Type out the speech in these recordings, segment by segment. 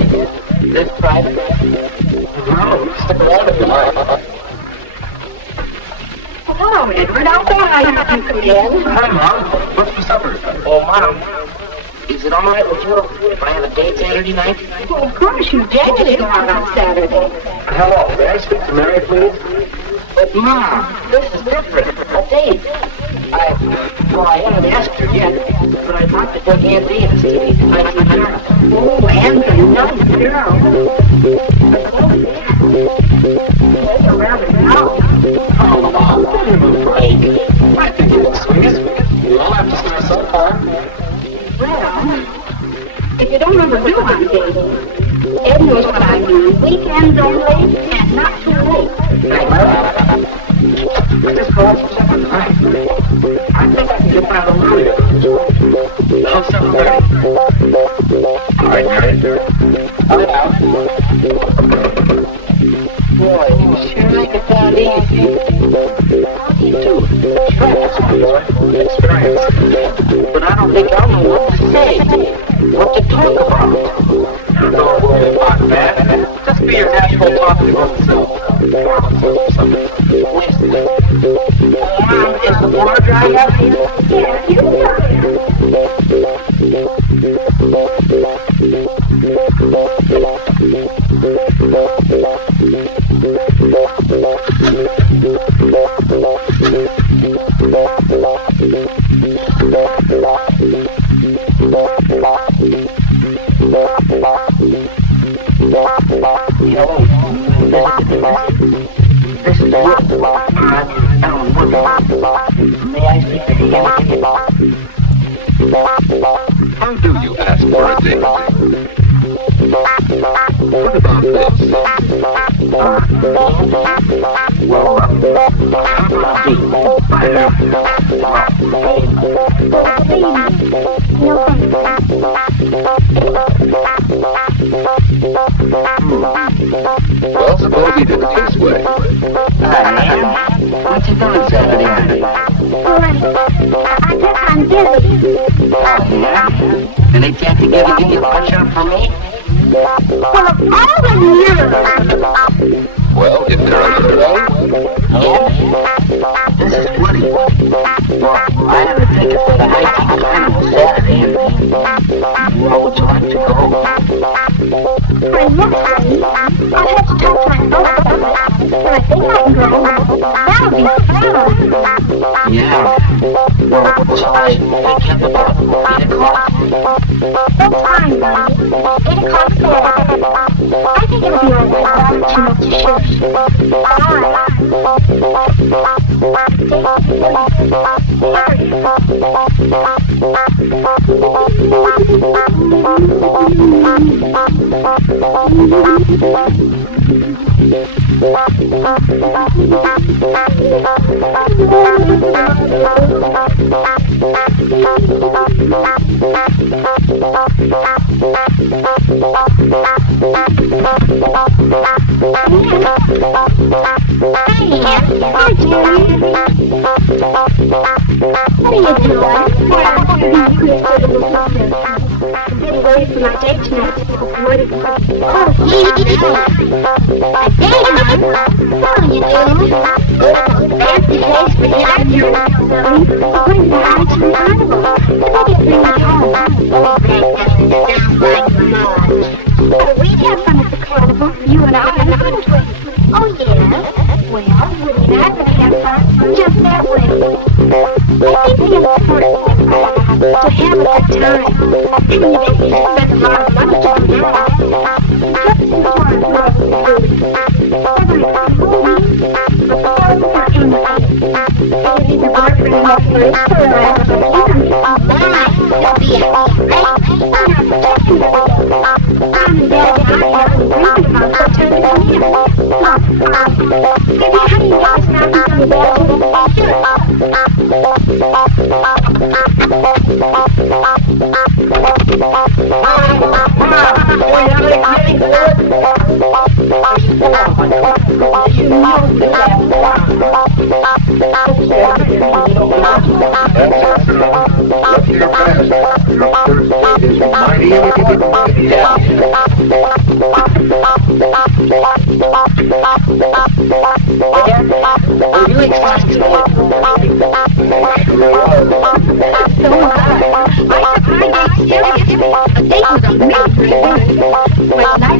This private? No, stick around if you like. Hello, Edward. I'll go out you come in. Hi, Mom. What's for supper? Oh, Mom. Is it all right with you if I have a date Saturday night? Well, of course, you did just go out on Saturday. Hello, may I speak to Mary, please? But, Mom, this is different. A date. I haven't asked her yet, but I thought that what Aunt Davis to me might be her. Oh, Andrew, nice girl. Wait around now. Oh, Mom, give him a break. I think you can swing it. We all have to start sometime. Well, if you don't overdo on dating, Ed knows what I mean. Weekends only, and not too late. I just called for supper tonight. I think I can get by a little earlier. How's 7:30? All right, Mary. I'm out. Boy, you sure make it that easy. Me too. Sure, that's my experience. But I don't think I'll know what to say, what to talk about. Don't worry about that. Just be your natural talkative old self. Mom, is the water dry yet? Yeah, you know. This is Wood. May I speak to you? How do you ask for a date? What about this? Well, suppose he did it this way. What you doing Saturday night? I guess I'm busy. Oh, yeah? Any chance you give you a punch-up for me? Well, all the years. Well, if there are other ways. Yeah? This is Woody. Well, I have a ticket for the 19th Carnival Saturday, and where would you like to go? For next week, I'll have to talk to my folks about it, but I think I can go. That'll be fun. Yeah. Well, shall I wake up about 8 o'clock? That's fine, Mom. 8 o'clock Saturday. I think it'll be all right. Too much to shift. Hi, Jerry. What are you doing? I'm getting ready for my date tonight. Oh, yeah. A date, huh? What are you doing? Fancy place for the actor. We're going to the High Carnival. Maybe bring me home. Oh, that doesn't sound like much. We'd have fun at the carnival, you and I, wouldn't we? Oh, yeah. Well, Woody and I would have fun just that way. I think the important thing to have a good time. And you didn't spend a lot of money to do that. Just enjoy love and food. Whether it's a movie, a film, or anything. Maybe the boyfriend has first or a dinner. Oh, my. It'll be a great night.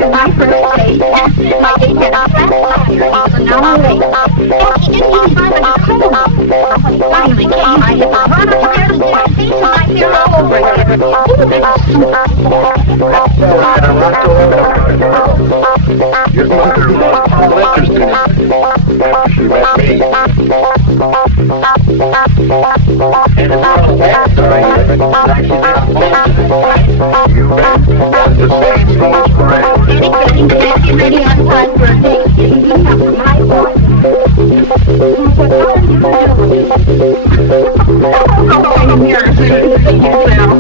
my first date. My date had a flat tire and he was an hour late. And he didn't even find any clothes. But when he finally came, I had to run upstairs and get his face and my hair all over again. He was so Your mother lost all interest in it after she met me. And it's all that story, You bet. That's the same rules for it. getting ready on time for a date. Getting me up for my boy. What are you doing? Come here and see yourself.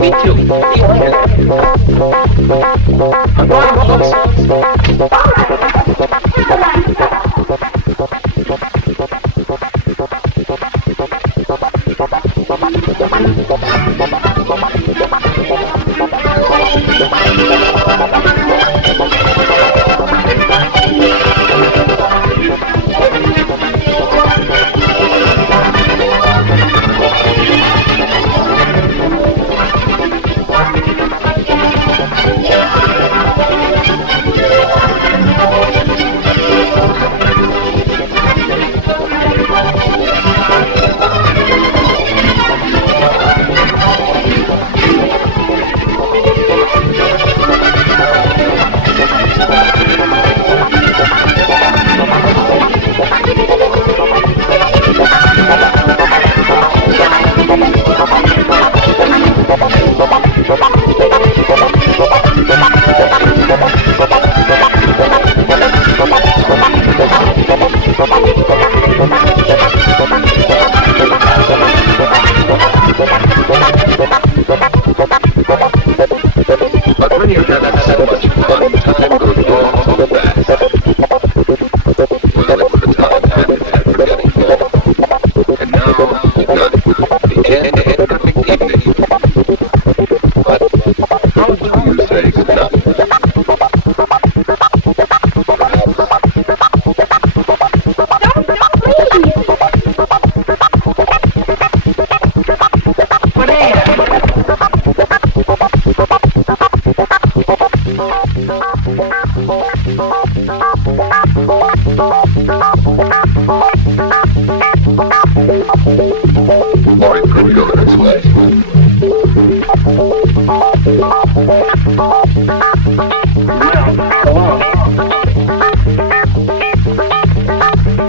Me too. I'm going home. But when you're having so much fun, time goes long so fast. Well, it was a time handed at forgetting all. And now we've got the end of a perfect evening. But how do you say goodnight? Or it could go this way.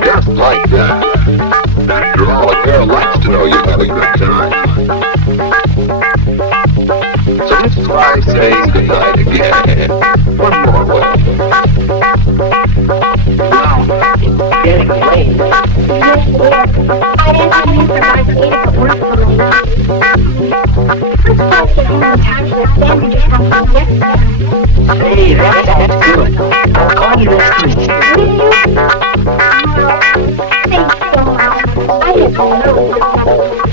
Just like that. After all, a girl likes to know you're having a good time. So let's try saying goodnight again. One more way. Now, it's getting late. Yes, dear. I didn't mean for my skating at work for me. Let's try to get home in time for the sandwiches from yesterday. Hey, that's good. I'll call you this week. Will you? Thanks so much. I didn't know.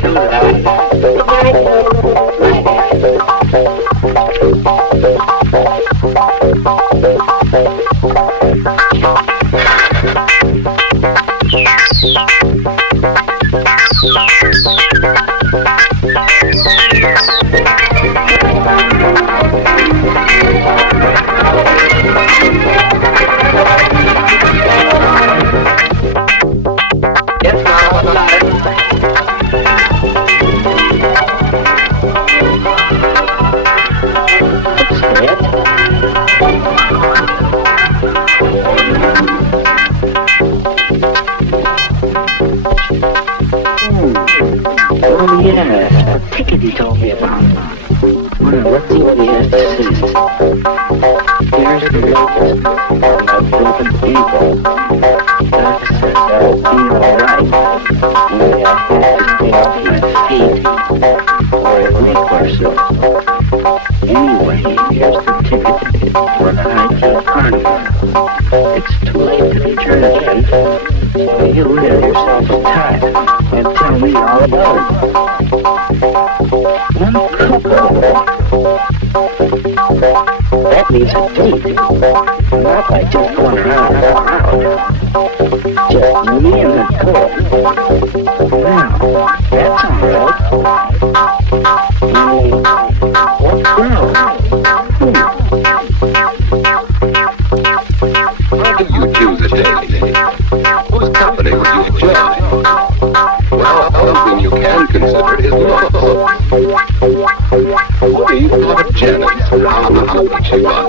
Do that. Very good. Yes, Mom, I'm not it. Oh, yes, the ticket he told me about. Well, let's see what he has to say. Here's the notice on my broken ankle. Doctor says I'll be alright. Only I have to stay off my feet. That means a date. Not like just going around and around. Just me and the girl. Now, that's all right. What girl? How do you choose a date? Whose company would you enjoy? Well, something you can consider is love. We thought of Janice, how good she was.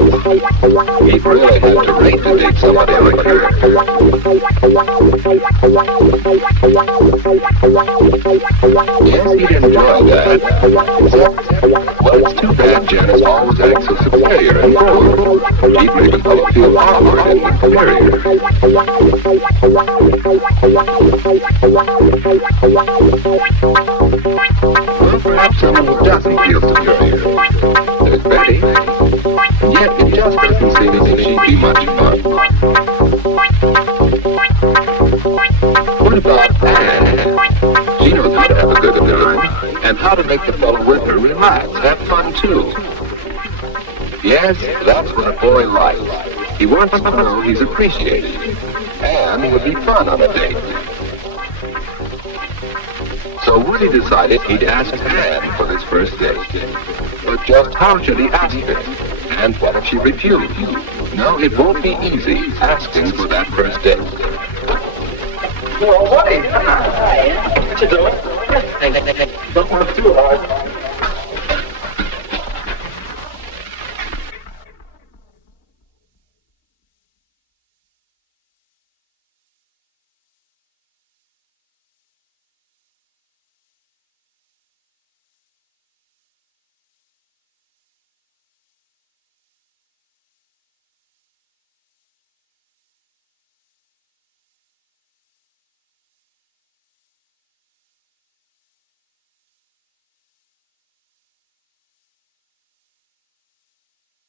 He really had to rate to date somebody like her. Yes, he'd enjoy that. Except, well, it's too bad Janice always acts so superior and rude. She'd make us all feel awkward and inferior. Well, perhaps someone who doesn't feel superior. There's Betty. Yet it just doesn't seem as if she'd be much fun. What about Anne? She knows how to have a good time, and how to make the fellow with her relax, have fun too. Yes, that's what a boy likes. He wants to know he's appreciated. Anne would be fun on a date. So Woody decided he'd ask Anne for this first date. But just how should he ask her? And what if she refused? No, it won't be easy asking for that first date. Well, Woody, come on. What you doing? Don't work too hard.